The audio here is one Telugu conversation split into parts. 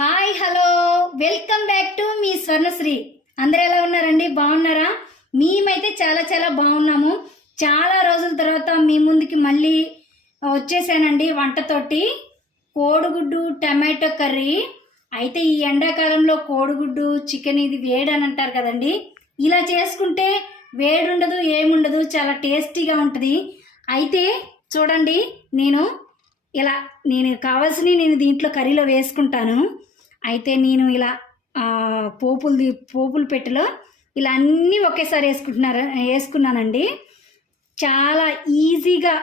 Hi hello welcome back to మీ స్వర్ణశ్రీ. అందరూ ఎలా ఉన్నారండి? బాగున్నారా? మేమైతే చాలా చాలా బాగున్నాము. చాలా రోజుల తర్వాత మీ ముందుకి మళ్ళీ వచ్చేసానండి వంటతోటి. కోడిగుడ్డు టమాటో కర్రీ. అయితే ఈ ఎండాకాలంలో కోడిగుడ్డు చికెన్ ఇది వేడని అంటారు కదండి. ఇలా చేసుకుంటే వేడుండదు, ఏముండదు, చాలా టేస్టీగా ఉంటుంది. అయితే చూడండి, నేను కావాల్సినవి నేను దీంట్లో కర్రీలో వేసుకుంటాను. అయితే నేను ఇలా పోపులు పెట్టెలో ఇలా అన్నీ ఒకేసారి వేసుకున్నానండి. చాలా ఈజీగా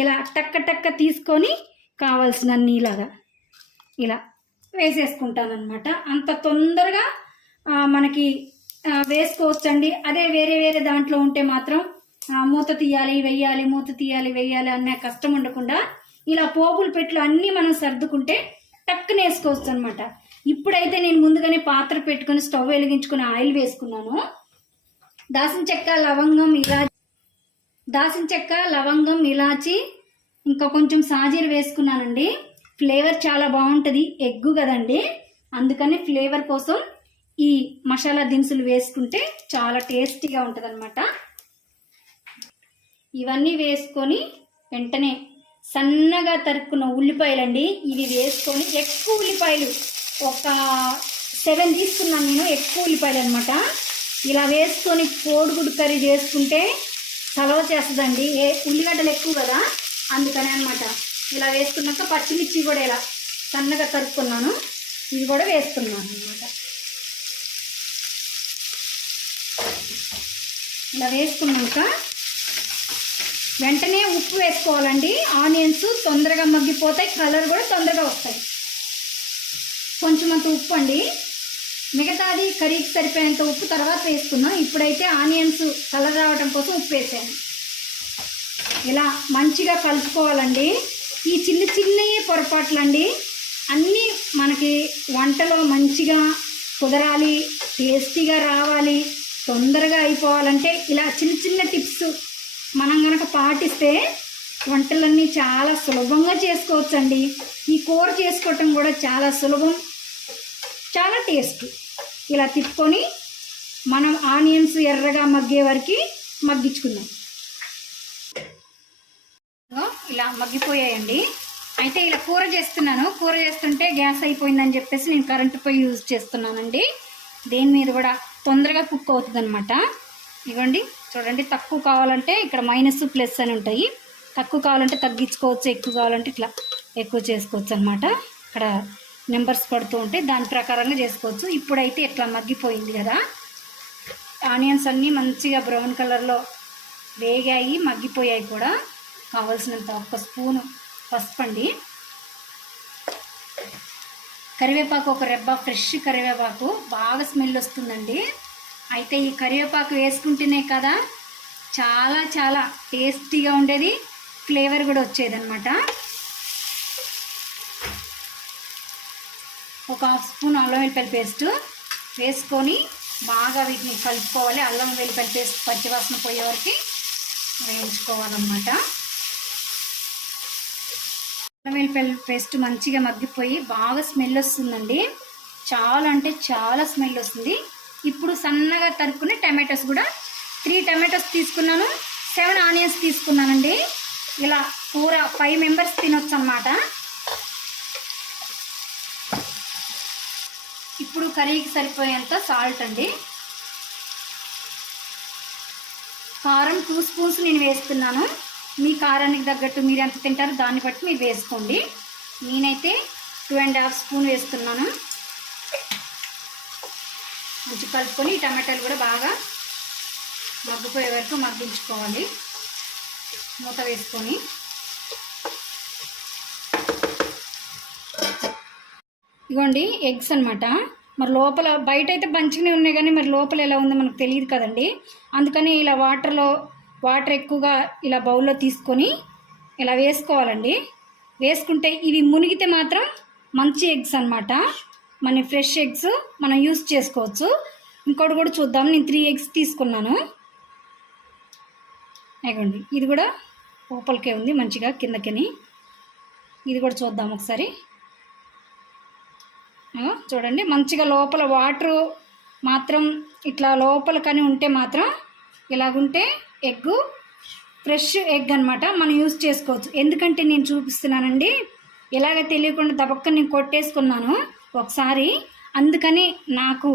ఇలా టక్క తీసుకొని కావాల్సినన్ని ఇలా వేసేసుకుంటాను అనమాట. అంత తొందరగా మనకి వేసుకోవచ్చండి. అదే వేరే వేరే దాంట్లో ఉంటే మాత్రం మూత తీయాలి వెయ్యాలి, మూత తీయాలి వెయ్యాలి అనే కష్టం ఉండకుండా ఇలా పోపులు పెట్లు అన్నీ మనం సర్దుకుంటే టక్కున వేసుకోవచ్చు అనమాట. ఇప్పుడైతే నేను ముందుగానే పాత్ర పెట్టుకుని స్టవ్ వెలిగించుకుని ఆయిల్ వేసుకున్నాను. దాల్చిన చెక్క లవంగం ఇలాచి ఇంకా కొంచెం సాజీర వేసుకున్నానండి. ఫ్లేవర్ చాలా బాగుంటుంది, ఎగ్గు కదండి, అందుకని ఫ్లేవర్ కోసం ఈ మసాలా దినుసులు వేసుకుంటే చాలా టేస్టీగా ఉంటుంది అనమాట. ఇవన్నీ వేసుకొని వెంటనే సన్నగా తరుక్కున్న ఉల్లిపాయలండి, ఇవి వేసుకొని ఎక్కువ ఉల్లిపాయలు ఒక 7 తీసుకున్నాను నేను, ఎక్కువ ఉల్లిపాయలు అనమాట. ఇలా వేసుకొని కోడిగుడ్డు కర్రీ చేసుకుంటే చలవ చేస్తుందండి. ఉల్లిగడ్డలు ఎక్కువ కదా, అందుకనే అనమాట. ఇలా వేసుకున్నాక పచ్చిమిర్చి కూడా ఇలా సన్నగా తరుక్కున్నాను, ఇవి కూడా వేసుకున్నాను అనమాట. ఇలా వేసుకున్నాక వెంటనే ఉప్పు వేసుకోవాలండి. ఆనియన్స్ తొందరగా మగ్గిపోతాయి, కలర్ కూడా తొందరగా వస్తాయి. కొంచెం అంత ఉప్పు అండి, మిగతాది కర్రీకి సరిపోయేంత ఉప్పు తర్వాత వేసుకున్నాం. ఇప్పుడైతే ఆనియన్స్ కలర్ రావడం కోసం ఉప్పు వేసాను. ఇలా మంచిగా కలుపుకోవాలండి. ఈ చిన్నవి పొరపాట్లండి అన్నీ మనకి వంటలో మంచిగా కుదరాలి, టేస్టీగా రావాలి, తొందరగా అయిపోవాలంటే ఇలా చిన్న టిప్స్ మనం కనుక పాటిస్తే వంటలన్నీ చాలా సులభంగా చేసుకోవచ్చండి. ఈ కూర చేసుకోవటం కూడా చాలా సులభం, చాలా టేస్ట్. ఇలా తిప్పుకొని మనం ఆనియన్స్ ఎర్రగా మగ్గే వరకు మగ్గించుకుందాం. ఇలా మగ్గిపోయాయండి. అయితే ఇలా కూర చేస్తుంటే గ్యాస్ అయిపోయిందని చెప్పేసి నేను కరెంటు పొయ్యి యూజ్ చేస్తున్నానండి. దేని మీద కూడా తొందరగా కుక్ అవుతుంది అనమాట. ఇవ్వండి చూడండి, తక్కువ కావాలంటే ఇక్కడ మైనస్ ప్లస్ అని ఉంటాయి, తక్కువ కావాలంటే తగ్గించుకోవచ్చు, ఎక్కువ కావాలంటే ఇట్లా ఎక్కువ చేసుకోవచ్చు అనమాట. ఇక్కడ నెంబర్స్ పడుతూ ఉంటే దాని ప్రకారంగా చేసుకోవచ్చు. ఇప్పుడైతే ఇట్లా మగ్గిపోయింది కదా, ఆనియన్స్ అన్నీ మంచిగా బ్రౌన్ కలర్లో వేగాయి, మగ్గిపోయాయి కూడా. కావాల్సినంత 1 స్పూను పసుపు అండి, కరివేపాకు 1 రెబ్బ, ఫ్రెష్ కరివేపాకు, బాగా స్మెల్ వస్తుందండి. అయితే ఈ కరివేపాకు వేసుకుంటేనే కదా చాలా చాలా టేస్టీగా ఉండేది, ఫ్లేవర్ కూడా వచ్చేదన్నమాట. 1/2 స్పూన్ అల్లం వెల్లిపాయ పేస్ట్ వేసుకొని బాగా వీటిని కలుపుకోవాలి. అల్లం వెల్లిపాయ పేస్ట్ పచ్చివాసన పోయే వరకు వేయించుకోవాలన్నమాట. అల్లం వెల్లిపాయ పేస్ట్ మంచిగా మగ్గిపోయి బాగా స్మెల్ వస్తుందండి, చాలా అంటే చాలా స్మెల్ వస్తుంది. ఇప్పుడు సన్నగా తరుక్కునే టమాటోస్ కూడా 3 టమాటోస్ తీసుకున్నాను, 7 ఆనియన్స్ తీసుకున్నానండి. ఇలా కూర 5 మెంబర్స్ తినొచ్చు అన్నమాట. ఇప్పుడు కర్రీకి సరిపోయేంత సాల్ట్ అండి, కారం 2 స్పూన్స్ నేను వేస్తున్నాను. మీ కారానికి తగ్గట్టు మీరు ఎంత తింటారో దాన్ని బట్టి మీరు వేసుకోండి. నేనైతే 2.5 స్పూన్ వేస్తున్నాను. మంచి కలుపుకొని టమాటాలు కూడా బాగా మగ్గిపోయే వరకు మగ్గించుకోవాలి. మూత వేసుకొని ఇదిగోండి ఎగ్స్ అనమాట. మరి లోపల బయట అయితే మంచిగానే ఉన్నాయి కానీ మరి లోపల ఎలా ఉందో మనకు తెలియదు కదండి. అందుకని ఇలా వాటర్ ఎక్కువగా ఇలా బౌల్లో తీసుకొని ఇలా వేసుకోవాలండి. వేసుకుంటే ఇవి మునిగితే మాత్రం మంచి ఎగ్స్ అనమాట. మన ఫ్రెష్ ఎగ్స్ మనం యూస్ చేసుకోవచ్చు. ఇంకోటి కూడా చూద్దాం. నేను 3 ఎగ్స్ తీసుకున్నాను. ఇదిగోండి, ఇది కూడా లోపలికే ఉంది మంచిగా కిందకని. ఇది కూడా చూద్దాం ఒకసారి. చూడండి మంచిగా లోపల వాటరు మాత్రం ఇట్లా లోపల కానీ ఉంటే మాత్రం ఇలాగుంటే ఎగ్గు ఫ్రెష్ ఎగ్ అనమాట మనం యూజ్ చేసుకోవచ్చు. ఎందుకంటే నేను చూపిస్తున్నానండి, ఇలాగ తెలియకుండా దబక్క నేను కొట్టేసుకున్నాను ఒకసారి, అందుకని నాకు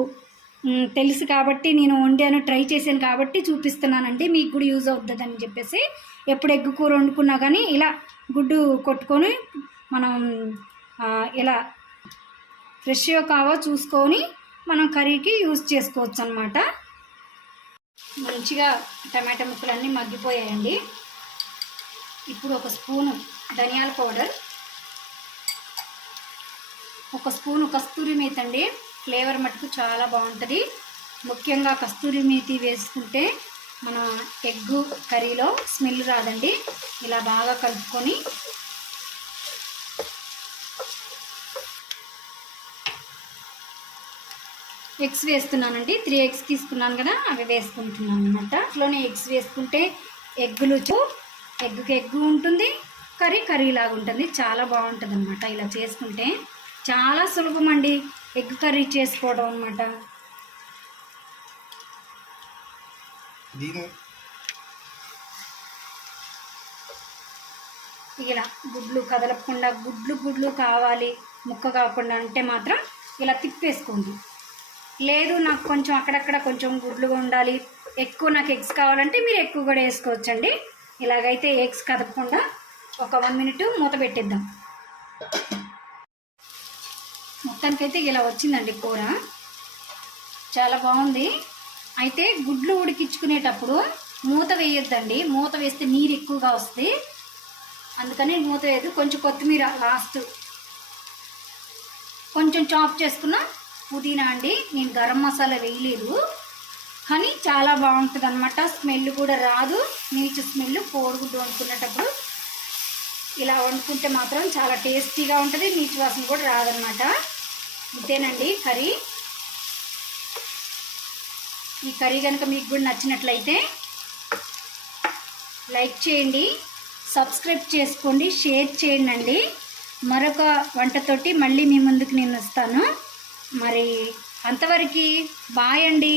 తెలుసు కాబట్టి నేను వండాను, ట్రై చేశాను కాబట్టి చూపిస్తున్నానండి, మీకు కూడా యూజ్ అవుతుందని చెప్పేసి. ఎప్పుడు ఎగ్ కూర వండుకున్నా కానీ ఇలా గుడ్డు కొట్టుకొని మనం ఇలా ఫ్రెష్గా కావో చూసుకొని మనం కర్రీకి యూజ్ చేసుకోవచ్చు అన్నమాట. మంచిగా టమాటా ముక్కలన్నీ మగ్గిపోయాయండి. ఇప్పుడు ఒక స్పూను ధనియాల పౌడర్, ఒక స్పూను కస్తూరి మేతి అండి. ఫ్లేవర్ మటుకు చాలా బాగుంటుంది. ముఖ్యంగా కస్తూరి మేతి వేసుకుంటే మన ఎగ్గు కర్రీలో స్మెల్ రాదండి. ఇలా బాగా కలుపుకొని ఎగ్స్ వేస్తున్నానండి. 3 ఎగ్స్ తీసుకున్నాను కదా, అవి వేసుకుంటున్నాను అనమాట. అట్లోనే ఎగ్స్ వేసుకుంటే ఎగ్గుకి ఎగ్గు ఉంటుంది, కర్రీ లాగా ఉంటుంది. చాలా బాగుంటుంది అనమాట. ఇలా చేసుకుంటే చాలా సులభం అండి ఎగ్ కర్రీ చేసుకోవడం అనమాట. ఇలా గుడ్లు కదలకుండా గుడ్లు కావాలి, ముక్క కాకుండా అంటే మాత్రం ఇలా తిప్పేసుకోండి. లేదు నాకు కొంచెం అక్కడక్కడ కొంచెం గుడ్లుగా ఉండాలి, ఎక్కువ నాకు ఎగ్స్ కావాలంటే మీరు ఎక్కువ కూడా వేసుకోవచ్చండి. ఇలాగైతే ఎగ్స్ కదపకుండా ఒక 1 మినిట్ మూత పెట్టేద్దాం. మొత్తానికైతే ఇలా వచ్చిందండి కూర, చాలా బాగుంది. అయితే గుడ్లు ఉడికించుకునేటప్పుడు మూత వేయొద్దండి, మూత వేస్తే నీరు ఎక్కువగా వస్తుంది, అందుకని మూత వేయద్దు. కొంచెం కొత్తిమీర లాస్ట్, కొంచెం చాప్ చేసుకున్న పుదీనా అండి. నేను గరం మసాలా వేయలేదు, కానీ చాలా బాగుంటుంది అనమాట. స్మెల్ కూడా రాదు, నీచు స్మెల్. కోడిగుడ్డు వండుకునేటప్పుడు ఇలా వండుకుంటే మాత్రం చాలా టేస్టీగా ఉంటుంది, నీచు వాసన కూడా రాదనమాట. ఇంతేనండి కర్రీ. ఈ కర్రీ కనుక మీకు కూడా నచ్చినట్లయితే లైక్ చేయండి, సబ్స్క్రైబ్ చేసుకోండి, షేర్ చేయండి. మరొక వంటతోటి మళ్ళీ మీ ముందుకు నేను వస్తాను. మరి అంతవరకు బాయ్ అండి.